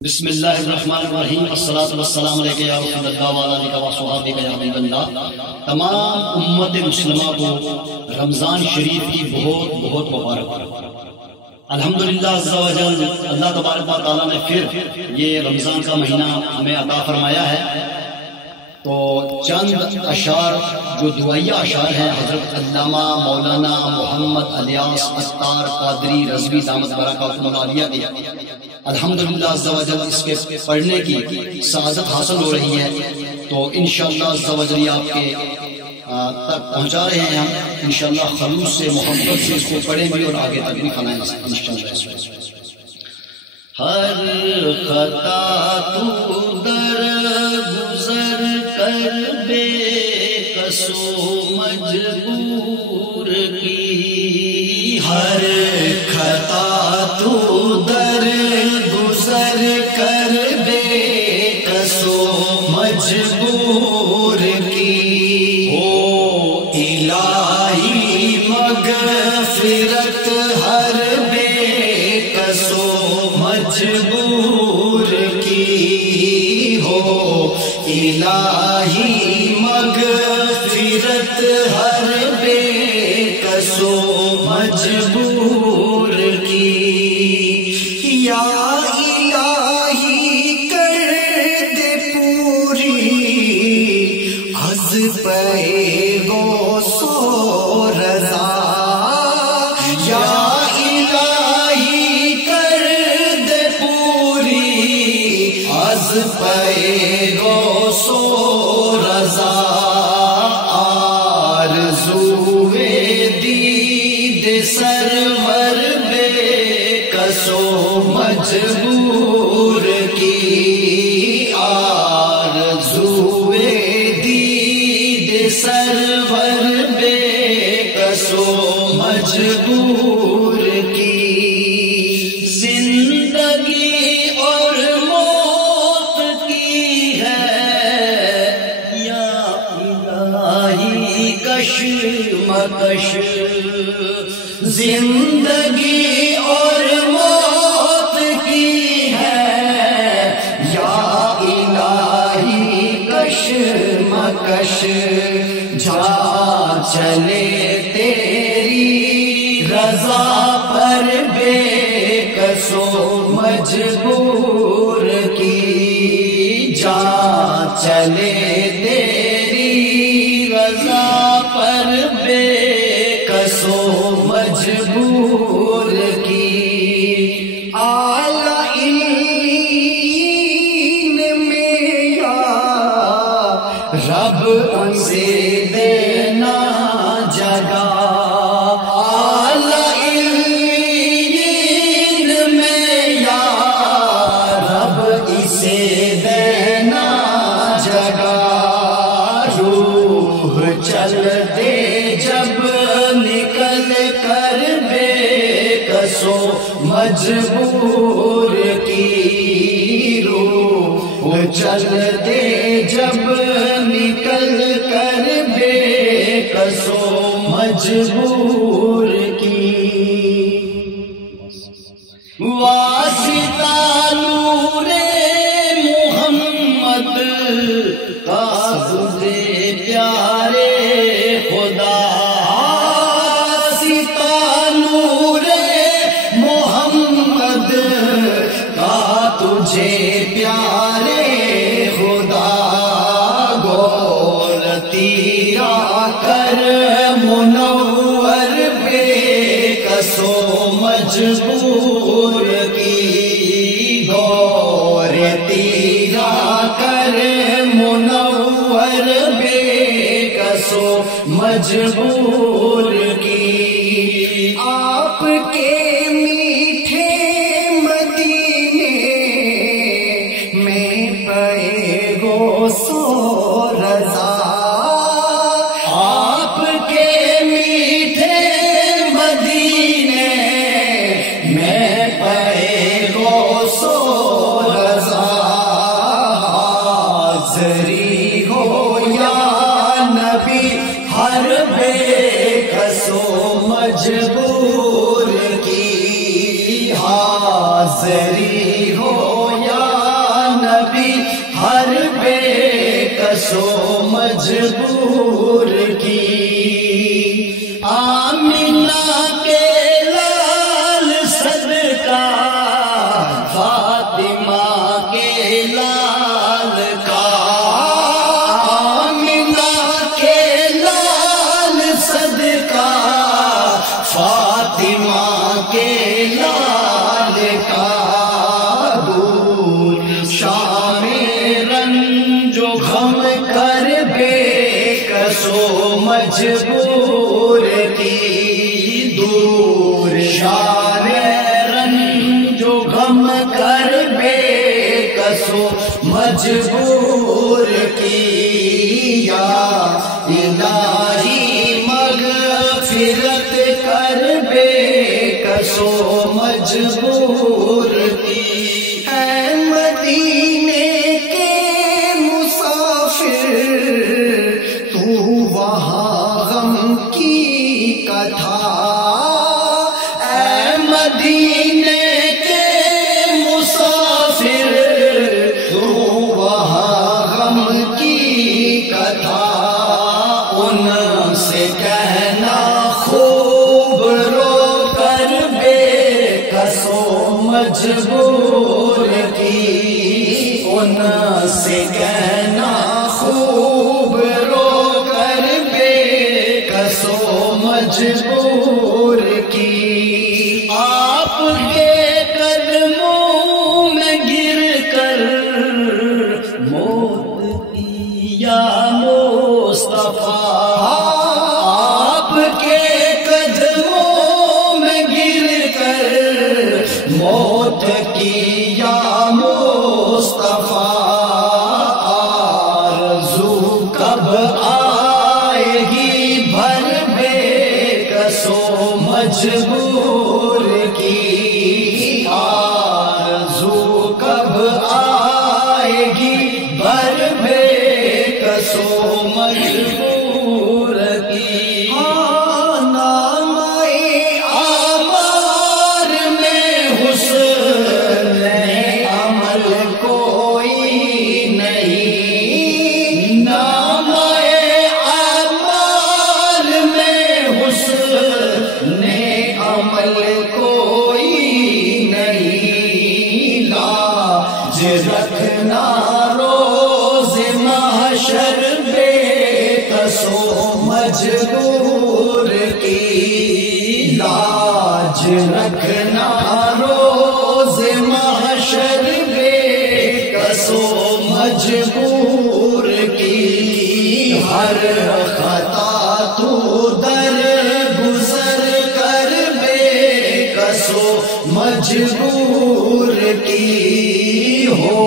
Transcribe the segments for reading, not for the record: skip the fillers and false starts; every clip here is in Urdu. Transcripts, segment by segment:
بسم اللہ الرحمن الرحیم الصلاۃ والسلام علیک یا رسول اللہ وعلی آلک و صحابہ یا حبیب اللہ۔ تمام امت مسلمہ کو رمضان شریف کی بہت بہت مبارک۔ الحمدللہ عز و جل، اللہ تبارک و تعالیٰ نے پھر یہ رمضان کا مہینہ ہمیں عطا فرمایا ہے، تو چند اشعار جو دعائیہ اشعار ہیں حضرت علامہ مولانا محمد الیاس اتار قادری رضوی دامت برکاتہ العالیہ کے الحمدللہ عز و جل اس کے پڑھنے کی سعادت حاصل ہو رہی ہے، تو انشاءاللہ عز و جل آپ کے تک پہنچا رہے ہیں ہم انشاءاللہ خلوص سے محبت سے اس کو پڑھیں بھی اور آگے تک بھی پھیلائیں انشاءاللہ۔ ہر خطا تو در گزر کر بے قصو مجبور کی، ہر خطا تو در گزر کر بے قصو مجبور کی، او الہی مغفرت ہر بے قصو مجبور کی، ہو الہی مغفرت ہر بے قصو مجبور کی، یا الہی کر دے پوری از پہ غوث و رضا، یا الہی کر دے پوری از پہ غوث و رضا، آرزوئے دید سرور بے قصو مجبور کی، آرزوئے دید سرور بے قصو مجبور کی، زندگی اور موت کی ہے یا الہی کشمکش، زندگی اور موت کی ہے یا الہی کشمکش، جہاں چلے تیری رضا پر بے قصو مجبور کی، جہاں چلے تیری رضا پر بے قصو مجبور کی، اعلی علم میں یا رب ان سے دینا جگہ، اعلی علم میں یا رب اسے دینا جگہ، روح چل دے جب نکل کر بے قصو مجبور کی، روح چل دے جب نکل کر بے قصو مجبور کی، واسطہ نور محمد کا تجھے پیارے خدا، واسطہ نور محمد کا تجھے پیارے خدا، گول تیرا کر منور بے قصو مجبور کی، گور تیرا کر منور بے قصو مجبور کی، آپ کے میٹھے مدینے میں پے غوث و رضا، آپ کے میٹھے مدینے میں پے غوث و رضا، حاضری ہو یا نبی ہر بے کسو مجبور کی آمینہ کے لال صدقہ فاطمہ کے لال کا آمینہ کے لال صدقہ فاطمہ کے لال کا دور شام رنج و غم کر بے کسو مجبور کی دور شام رنج و غم کر بے کسو مجبور کی یا الہی مغفرت کر بے کسو مجبور کی اے مدینے کے مسافر تو وہاں غم کی کتھا اے مدینے کے مسافر تو وہاں غم کی کتھا ان سے کہنا خوب رو کر بے کسو مجبور کی ان سے کہنا خوب رو کر بے کسو مجبور کی آپ کے قدموں میں گر کر موت کی یا مصطفیٰ آپ کے قدموں میں گر کر موت کی یا مصطفیٰ آرزو کب آئے گی بھر بے کسو مجبور کی آرزو کب آئے گی بھر بے کسو مجبور کی رکھنا روز محشر بے کسو مجبور کی لاج رکھنا روز محشر بے کسو مجبور کی ہر خطا تو در گزر کر بے کسو مجبور کی ہو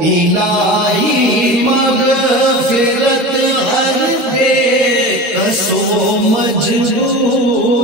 الہی مغفرت ہر بے کسو مجبور